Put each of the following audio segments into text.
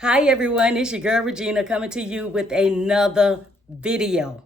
Hi everyone, it's your girl Regina coming to you with another video.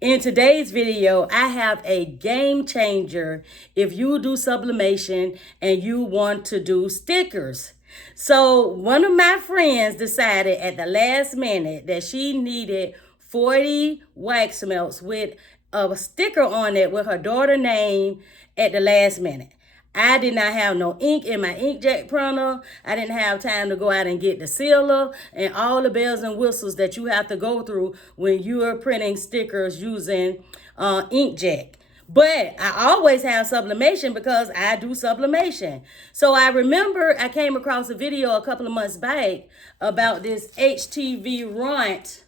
In today's video, I have a game changer if you do sublimation and you want to do stickers. So one of my friends decided at the last minute that she needed 40 wax melts with a sticker on it with her daughter's name at the last minute. I did not have no ink in my inkjet printer. I didn't have time to go out and get the sealer and all the bells and whistles that you have to go through when you are printing stickers using inkjet. But I always have sublimation because I do sublimation. So I remember I came across a video a couple of months back about this HTV Ront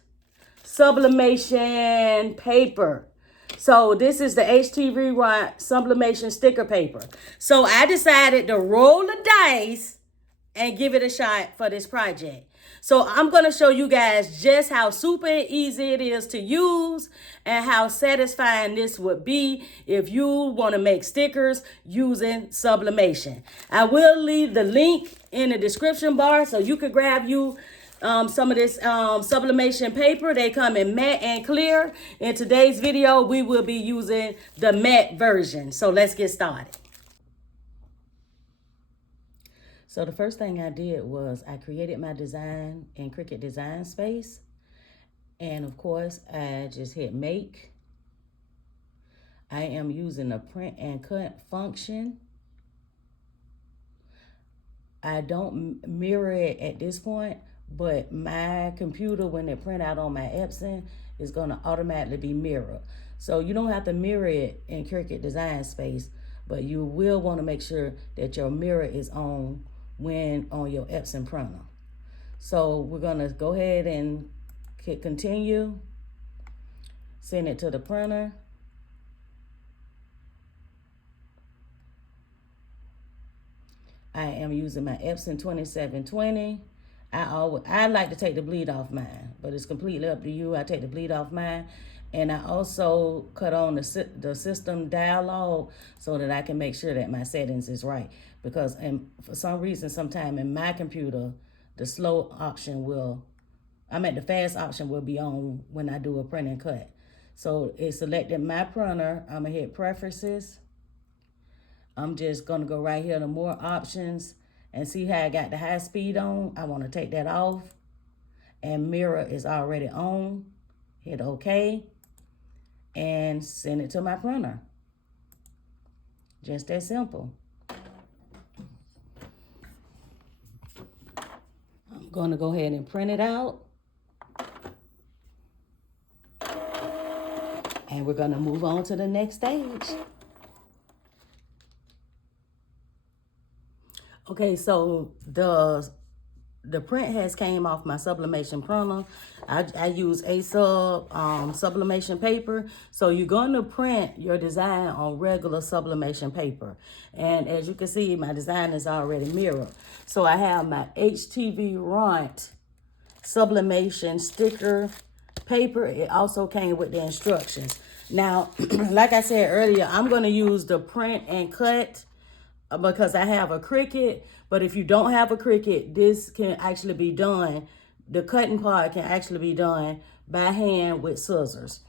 Sublimation paper. So this is the HTV Ront Sublimation sticker paper. So I decided to roll the dice and give it a shot for this project. So I'm going to show you guys just how super easy it is to use and how satisfying this would be if you want to make stickers using sublimation. I will leave the link in the description bar so you can grab you some of this sublimation paper. They come in matte and clear. In today's video, we will be using the matte version. So let's get started. So the first thing I did was I created my design in Cricut Design Space. And of course, I just hit make. I am using a print and cut function. I don't mirror it at this point, but my computer, when it print out on my Epson, is going to automatically be mirrored. So you don't have to mirror it in Cricut Design Space, but you will want to make sure that your mirror is on when on your Epson printer. So we're going to go ahead and hit continue, send it to the printer. I am using my Epson 2720. I like to take the bleed off mine, but it's completely up to you. I take the bleed off mine, and I also cut on the system dialog so that I can make sure that my settings is right. Because for some reason, sometime in my computer, the slow option the fast option will be on when I do a print and cut. So it selected my printer. I'm gonna hit preferences. I'm just gonna go right here to more options and see how I got the high speed on. I wanna take that off, and mirror is already on. Hit OK and send it to my printer. Just that simple. I'm gonna go ahead and print it out. And we're gonna move on to the next stage. Okay, so the print has came off my sublimation printer. I use a sublimation paper. So you're going to print your design on regular sublimation paper. And as you can see, my design is already mirrored. So I have my HTV Ront Sublimation sticker paper. It also came with the instructions. Now, like I said earlier, I'm going to use the print and cut because I have a Cricut. But if you don't have a Cricut, this can actually be done. The cutting part can actually be done by hand with scissors.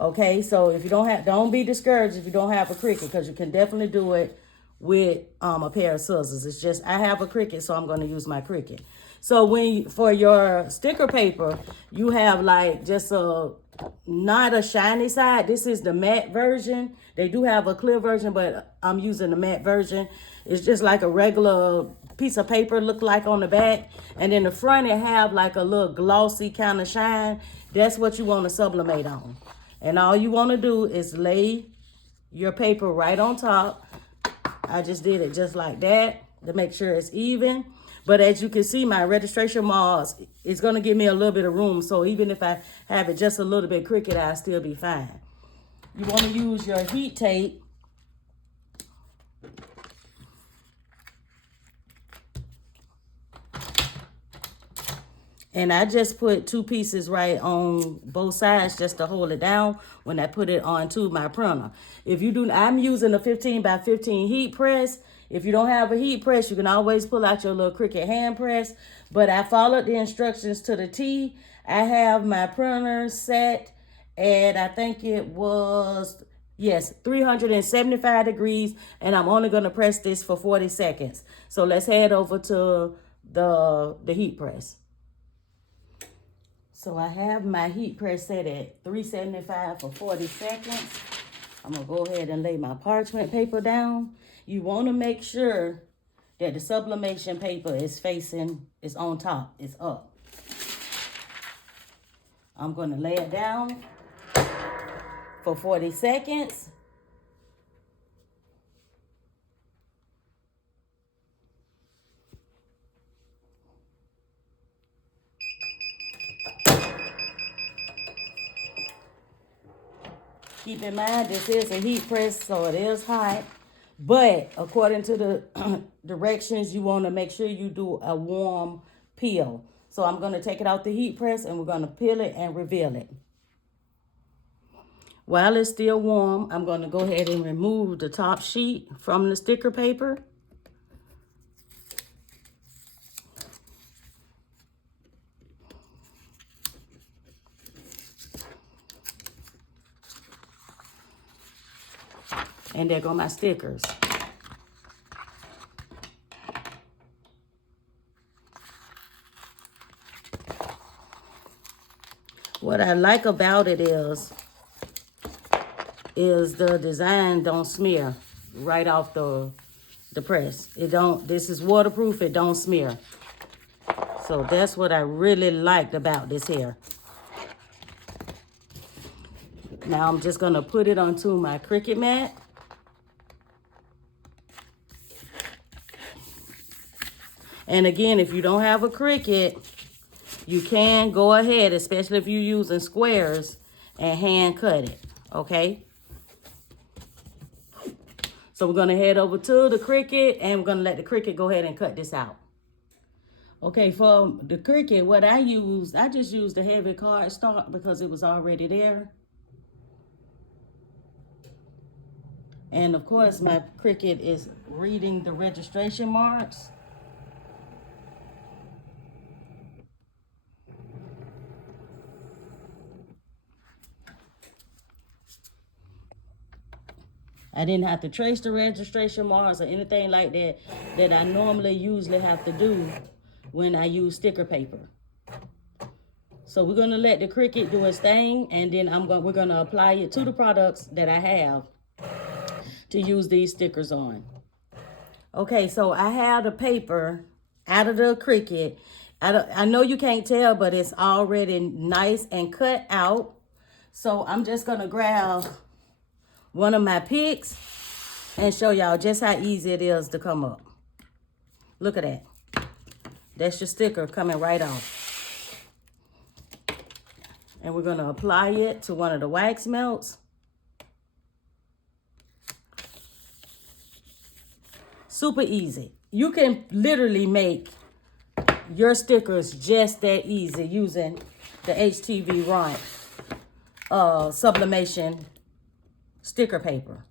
Okay, so if you don't be discouraged if you don't have a Cricut, because you can definitely do it with a pair of scissors. It's just I have a Cricut, so I'm going to use my Cricut. So for your sticker paper, you have like just not a shiny side. This is the matte version. They do have a clear version, but I'm using the matte version. It's just like a regular piece of paper look like on the back. And then the front, it have like a little glossy kind of shine. That's what you want to sublimate on. And all you want to do is lay your paper right on top. I just did it just like that to make sure it's even. But as you can see, my registration marks, it's going to give me a little bit of room. So even if I have it just a little bit crooked, I'll still be fine. You want to use your heat tape. And I just put 2 pieces right on both sides just to hold it down when I put it onto my printer. If you do, I'm using a 15 by 15 heat press. If you don't have a heat press, you can always pull out your little Cricut hand press. But I followed the instructions to the T. I have my printer set, and I think it was, yes, 375 degrees, and I'm only going to press this for 40 seconds. So let's head over to the heat press. So I have my heat press set at 375 for 40 seconds. I'm going to go ahead and lay my parchment paper down. You want to make sure that the sublimation paper is on top, it's up. I'm going to lay it down for 40 seconds. Keep in mind, this is a heat press, so it is hot. But according to the directions, you want to make sure you do a warm peel. So I'm going to take it out the heat press, and we're going to peel it and reveal it. While it's still warm, I'm going to go ahead and remove the top sheet from the sticker paper. And there go my stickers. What I like about it is the design don't smear right off the press. This is waterproof, it don't smear. So that's what I really liked about this here. Now I'm just gonna put it onto my Cricut mat. And again, if you don't have a Cricut, you can go ahead, especially if you're using squares, and hand cut it, okay? So we're gonna head over to the Cricut, and we're gonna let the Cricut go ahead and cut this out. Okay, for the Cricut, what I just used the heavy cardstock because it was already there. And of course, my Cricut is reading the registration marks. I didn't have to trace the registration marks or anything like that that I usually have to do when I use sticker paper. So we're gonna let the Cricut do its thing, and then we're gonna apply it to the products that I have to use these stickers on. Okay, so I have the paper out of the Cricut. I know you can't tell, but it's already nice and cut out. So I'm just gonna grab one of my picks and show y'all just how easy it is to come up. Look at that. That's your sticker coming right off. And we're gonna apply it to one of the wax melts. Super easy. You can literally make your stickers just that easy using the HTV Ront Sublimation sticker paper.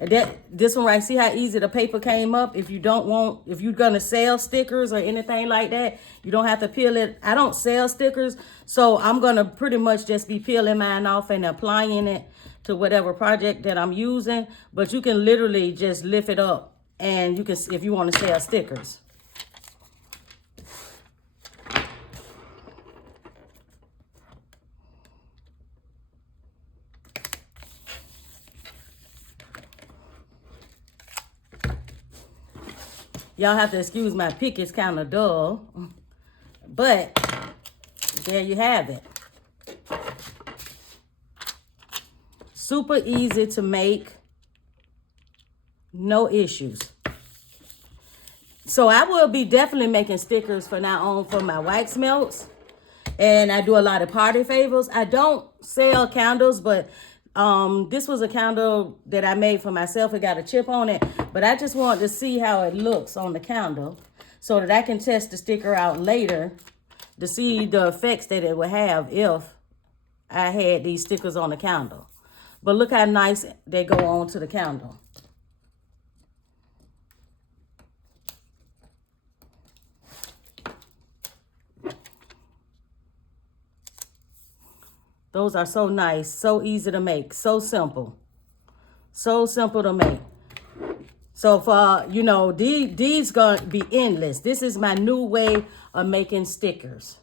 And this one right, see how easy the paper came up? If you're gonna sell stickers or anything like that, you don't have to peel it. I don't sell stickers, so I'm gonna pretty much just be peeling mine off and applying it to whatever project that I'm using. But you can literally just lift it up, and you can, if you want to sell stickers. Y'all have to excuse my pick, it's kind of dull. But there you have it. Super easy to make. No issues. So I will be definitely making stickers from now on for my wax melts. And I do a lot of party favors. I don't sell candles, but this was a candle that I made for myself. It got a chip on it, but I just wanted to see how it looks on the candle so that I can test the sticker out later to see the effects that it would have if I had these stickers on the candle. But look how nice they go on to the candle. Those are so nice, so easy to make, so simple. So simple to make. So for, you know, these gonna be endless. This is my new way of making stickers.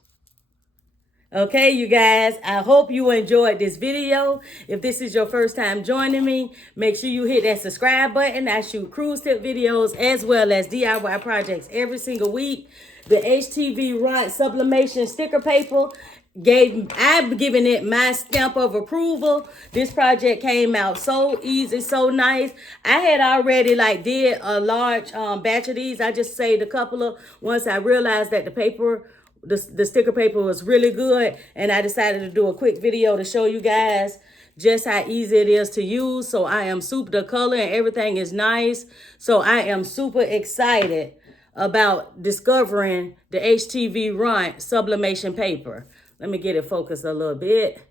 Okay, you guys, I hope you enjoyed this video. If this is your first time joining me, make sure you hit that subscribe button. I shoot cruise tip videos as well as DIY projects every single week. The HTV Ront Sublimation sticker paper, I've given it my stamp of approval. This project came out so easy, so nice. I had already did a large batch of these. I just saved a couple of once I realized that the paper, the sticker paper was really good, and I decided to do a quick video to show you guys just how easy it is to use. So I am super, the color and everything is nice. So I am super excited about discovering the HTV Ront Sublimation paper. Let me get it focused a little bit.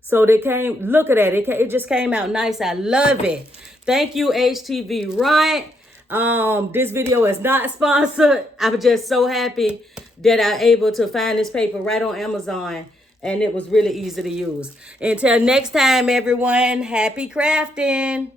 So they came, look at that. It just came out nice. I love it. Thank you, HTV Ront. This video is not sponsored. I'm just so happy that I'm able to find this paper right on Amazon, and it was really easy to use. Until next time, everyone, happy crafting.